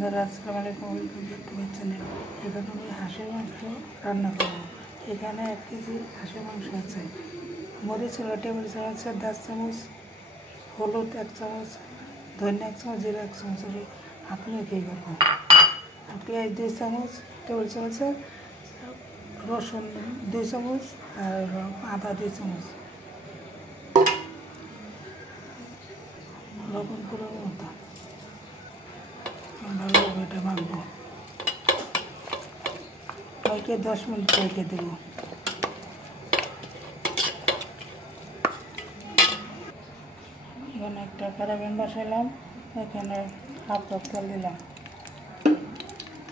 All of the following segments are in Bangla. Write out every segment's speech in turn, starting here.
বন্ধুরা আসসালামু আলাইকুম, welcome back to my channel. এখন আমি হাঁসের মাংস রান্না করব। এখানে 1 কেজি হাঁসের মাংস আছে। মরিচ হলো টেবিল চামচ, 10 চামচ, হলুদ 1 চামচ, ধনিয়া 1 চামচ, জিরা 1 চামচ, হাত মেখে করবো। পেঁয়াজ 2 চামচ, টেবিল চামচের রসুন 2 চামচ, আর আদা 2 চামচ, লবণ পুরো মতো ভালোভাবে এটা মাখবো। কয়েকে 10 মিনিট রেখে দেবো। এখানে একটা কড়াই বসালাম, এখানে হাফ কাপ তেল দিলাম,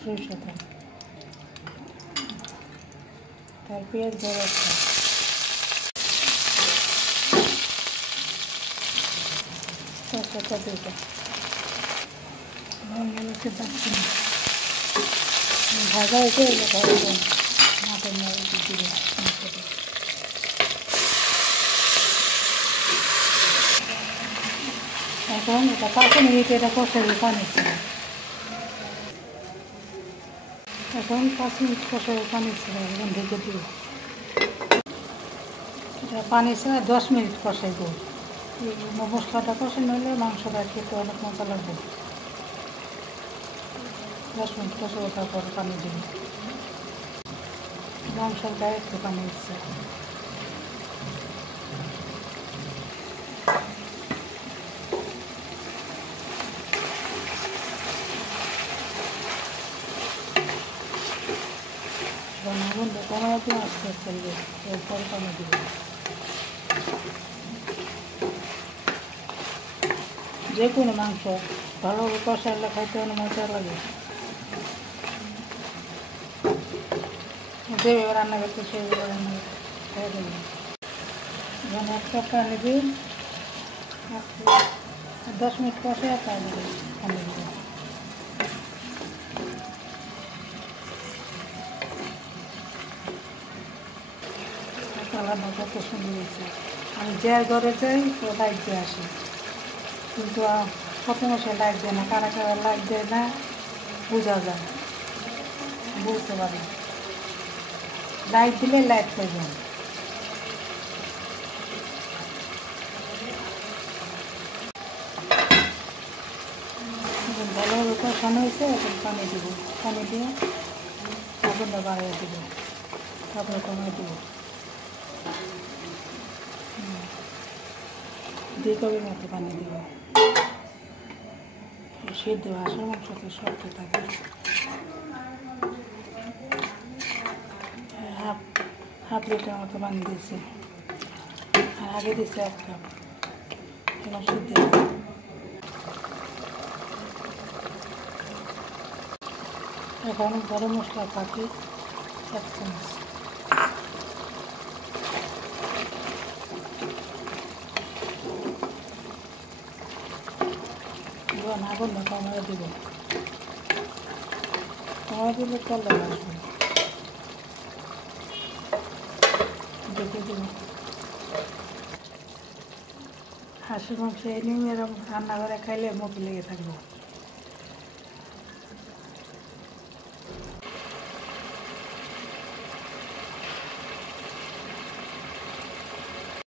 সরিষা তেল, তার পেঁয়াজ বড় একটা, তেজপাতা দুটো, মরিচে যাচ্ছি না, ভাজা হয়েছে মাছের মরিচ দিয়ে এখন এটা 5 মিনিট এটা কষে পানি ছিল। এখন 5 মিনিট কষে পানি ছিল, এখন ঢেকে দিব। এটা পানি ছিল 10 মিনিট কষাইব। মশলাটা কষে নিলে মাংসটা খেতে অনেক মজা লাগবে। 10 মিনিট কষে তারপর পানি দিব। মাংসের গায়ে একটু পানি দিচ্ছে। আগুন কমায় দিয়ে আস্তে আস্তে দিব, এরপর পানি দিব। যে কোনো মাংস ভালোভাবে কষাইলে খাইতে অনেক মজা লাগে। যেভাবে রান্না করতে সেভাবে রান্না করে দেবে। যখন 1 কাপ পানি দিই, 10 মিনিট কষে পানি দিই, পানি দিব। রান্না কত সুন্দর হয়েছে। আমি যে ঘরে যাই তো লাইট দিয়ে আসি, কিন্তু প্রথমে সে লাইট দেয় না, কারা কারা লাইট দেয় না বোঝা যায়, বুঝতে পারি। লাইট দিলে লাইট হয়ে যায়। ভালোভাবে কষানো হয়েছে, এখন পানি দিব। পানি দিয়ে আগুনটা বাড়িয়ে দিব, তারপরে কমিয়ে দিব। 2 কাপের মতো পানি দিব। সেদ্ধ হাঁসের মাংসতে শক্ত থাকে। হাফ লিটার মতো পানি দিয়েছি, আর আগে দিয়েছি 1 কাপ। এখন সেদ্ধ এখন গরম মশলা পাতি 1 চামচ, আগুনটা কমায় দিব। কমায় দিলে তেলটা আসবে, দেখে দিব। হাঁসের মাংস এই নিয়ম এরকম রান্না করে খাইলে মুখে লেগে থাকবে।